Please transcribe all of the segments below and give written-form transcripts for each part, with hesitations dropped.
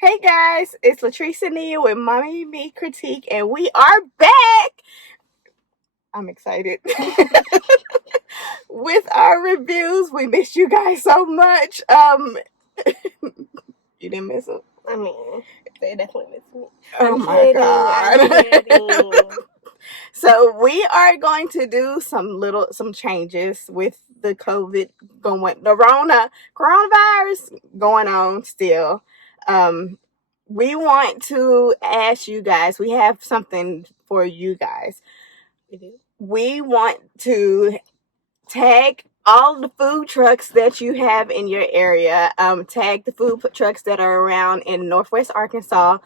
Hey guys, it's Latrice and Nia with Mommy Me Critique, and we are back. I'm excited with our reviews. We missed you guys so much. You didn't miss them. I mean, they definitely missed me. Oh I'm my kidding. God. I'm kidding. So we are going to do some changes with the coronavirus going on still. We want to ask you guys. We have something for you guys. We want to tag all the food trucks that you have in your area. Tag the food trucks that are around in Northwest Arkansas.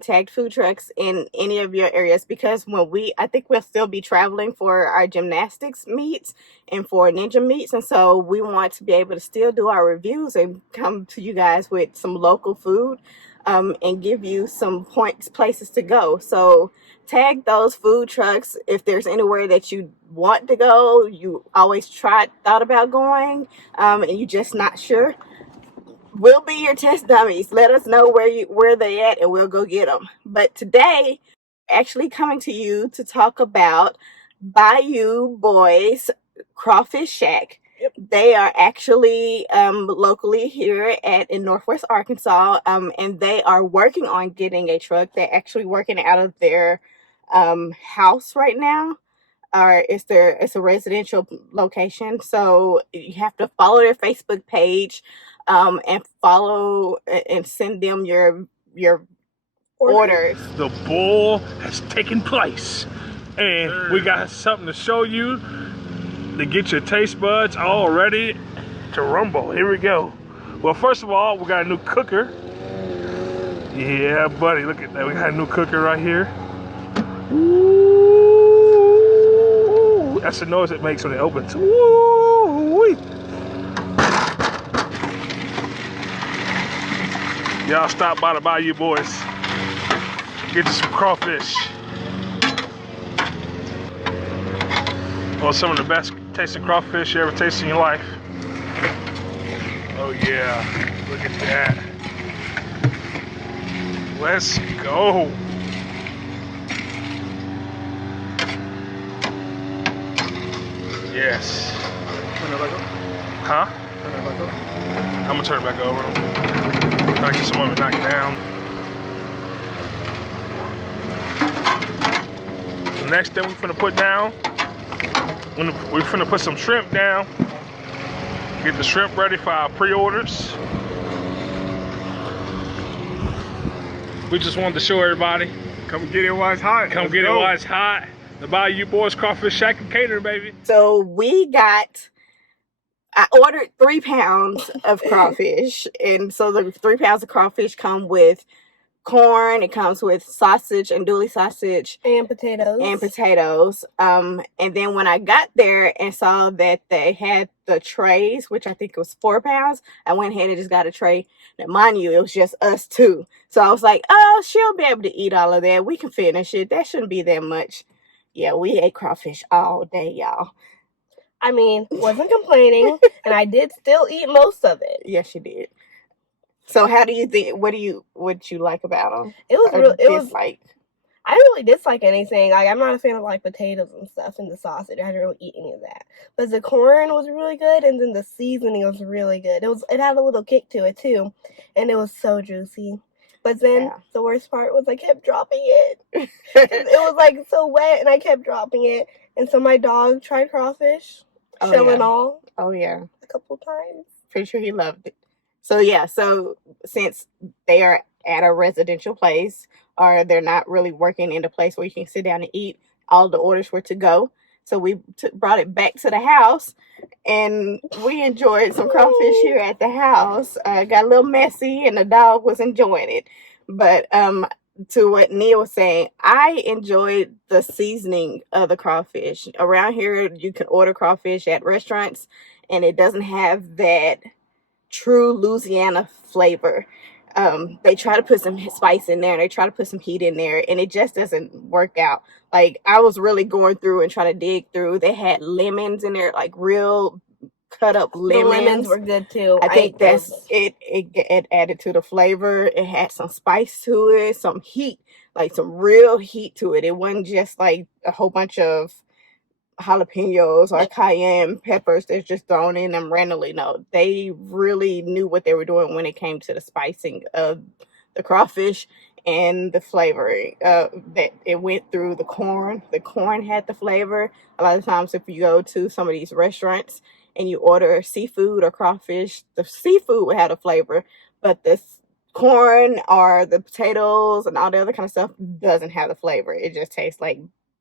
Tag food trucks in any of your areas, because I think we'll still be traveling for our gymnastics meets and for ninja meets, and so we want to be able to still do our reviews and come to you guys with some local food, and give you some places to go. So tag those food trucks. If there's anywhere that you want to go, you always thought about going, and you're just not sure, we'll be your test dummies. Let us know where they at, and we'll go get them. But today, actually coming to you to talk about Bayou Boys Crawfish Shack. Yep. They are actually locally here in Northwest Arkansas, and they are working on getting a truck. They're actually working out of their house right now, or it's a residential location. So you have to follow their Facebook page, and follow and send them your orders. The bull has taken place, and we got something to show you to get your taste buds all ready to rumble. Here we go. Well, first of all, we got a new cooker. Yeah, buddy, look at that. We got a new cooker right here. Ooh, that's the noise it makes when it opens. Ooh-wee. Y'all stop by the Bayou Boys. Get you some crawfish. Well, some of the best tasting crawfish you ever tasted in your life. Oh yeah, look at that. Let's go. Yes. Huh? I'm gonna turn it back over. Try to get some of it knocked down. The next thing we're finna put down, we're finna put some shrimp down. Get the shrimp ready for our pre-orders. We just wanted to show everybody. Come get it while it's hot. Come get it while it's hot. The Bayou Boys Crawfish Shack and Catering, baby. So I ordered 3 pounds of crawfish, and so the 3 pounds of crawfish come with corn. It comes with sausage, andouille sausage, And potatoes. And then when I got there and saw that they had the trays, which I think it was 4 pounds, I went ahead and just got a tray. Now, mind you, it was just us two. So I was like, oh, she'll be able to eat all of that. We can finish it. That shouldn't be that much. Yeah, we ate crawfish all day, y'all. I mean, wasn't complaining, and I did still eat most of it. Yes, you did. So how do you think, what you like about them? It was like, I didn't really dislike anything. Like, I'm not a fan of like potatoes and stuff and the sausage. I didn't really eat any of that. But the corn was really good, and then the seasoning was really good. It had a little kick to it too, and it was so juicy. But then the worst part was I kept dropping it. It was like so wet, and I kept dropping it. And so my dog tried crawfish, shell and all. Oh yeah, a couple times. Pretty sure he loved it. So yeah, so since they are at a residential place, or they're not really working in a place where you can sit down and eat, all the orders were to go. So we brought it back to the house, and we enjoyed some crawfish here at the house. Got a little messy, and the dog was enjoying it. But to what Nia was saying, I enjoyed the seasoning of the crawfish. Around here, you can order crawfish at restaurants, and it doesn't have that true Louisiana flavor. They try to put some spice in there, and they try to put some heat in there, and it just doesn't work out. Like, I was really going through and trying to dig through. They had lemons in there, like real cut up The lemons. lemons were good too. I think ate that's those. it added to the flavor. It had some spice to it, some heat, like some real heat to it. It wasn't just like a whole bunch of jalapenos or cayenne peppers that's just thrown in them randomly. No, they really knew what they were doing when it came to the spicing of the crawfish and the flavoring. That it went through the corn. The corn had the flavor. A lot of times, if you go to some of these restaurants and you order seafood or crawfish, the seafood would have a flavor, but the corn or the potatoes and all the other kind of stuff doesn't have the flavor. It just tastes like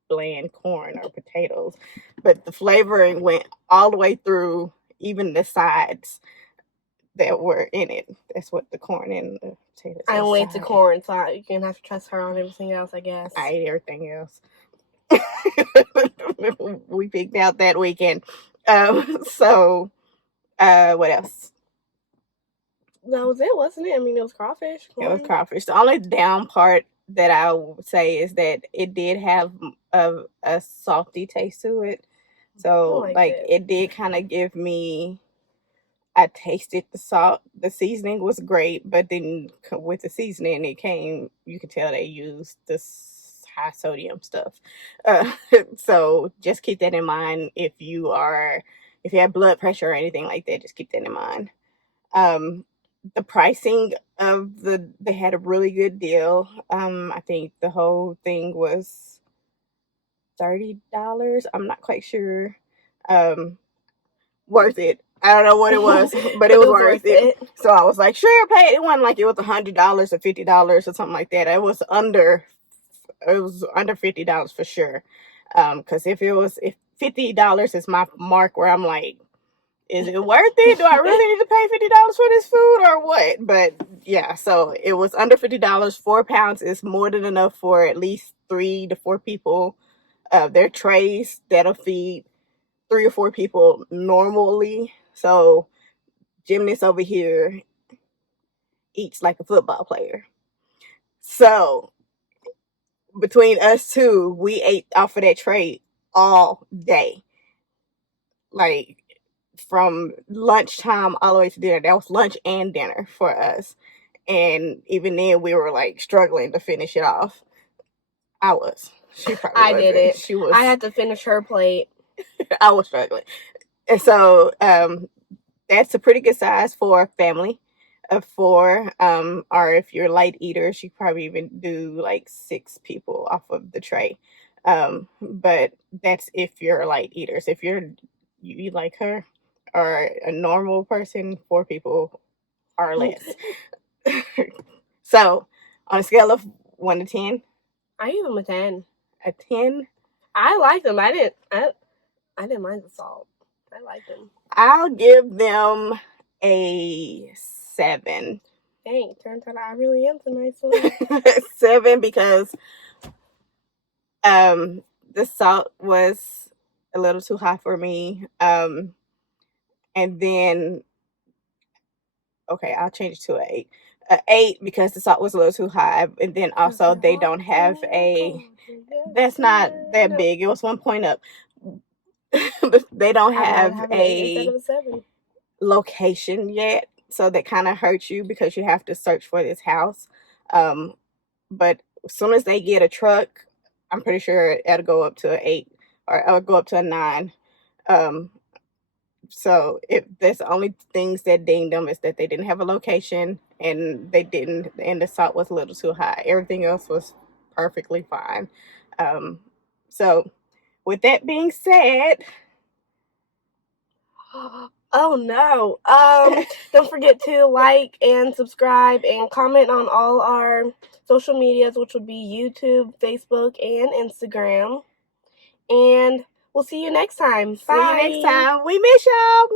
bland corn or potatoes, but the flavoring went all the way through, even the sides that were in it. That's what the corn and the potatoes. I only ate the inside. corn, so you can have to trust her on everything else, I guess. I ate everything else. We picked out that weekend. So, what else? That was it, wasn't it? I mean, it was crawfish. It was corn. crawfish. The only down part that I would say is that it did have a salty taste to it. So, liked like, it. it did kind of give me. I tasted the salt. The seasoning was great, but then with the seasoning, it came. You could tell they used this high sodium stuff. So just keep that in mind if you have blood pressure or anything like that. Just keep that in mind. The pricing of they had a really good deal. I think the whole thing was $30. I'm not quite sure. Worth it. I don't know what it was, but it was worth it. So I was like, sure, pay it. It wasn't like it was $100 or $50 or something like that. It was under $50 for sure. Because if $50 is my mark where I'm like, is it worth it? Do I really need to pay $50 for this food or what? But yeah, so it was under $50. 4 pounds is more than enough for at least 3 to 4 people. Their trays that'll feed 3 or 4 people normally. So Gymnast over here eats like a football player. So between us two, we ate off of that tray all day. Like from lunchtime all the way to dinner. That was lunch and dinner for us. And even then we were like struggling to finish it off. I was. She probably I wasn't. did it. She was. I had to finish her plate. I was struggling. And so that's a pretty good size for a family of 4. Or if you're light eaters, you probably even do like 6 people off of the tray. But that's if you're light eaters. If you eat like her or a normal person, 4 people or less. So on a scale of 1 to 10, I give them a 10. A 10? I like them. I didn't mind the salt. I like them. I'll give them a 7. Dang, turns out I really am the nice one. 7 because the salt was a little too high for me. And then okay, I'll change it to an 8. 8 because the salt was a little too high, and then also they don't have that's not that big. It was 1 point up. They don't have a location yet, so that kind of hurts you because you have to search for this house. But as soon as they get a truck, I'm pretty sure it'll go up to an 8 or it'll go up to a 9. So if that's the only things that dinged them is that they didn't have a location and the salt was a little too high. Everything else was perfectly fine. So with that being said, oh no. Don't forget to like and subscribe and comment on all our social medias, which would be YouTube, Facebook, and Instagram. And we'll see you next time. Bye. See you next time. We miss y'all.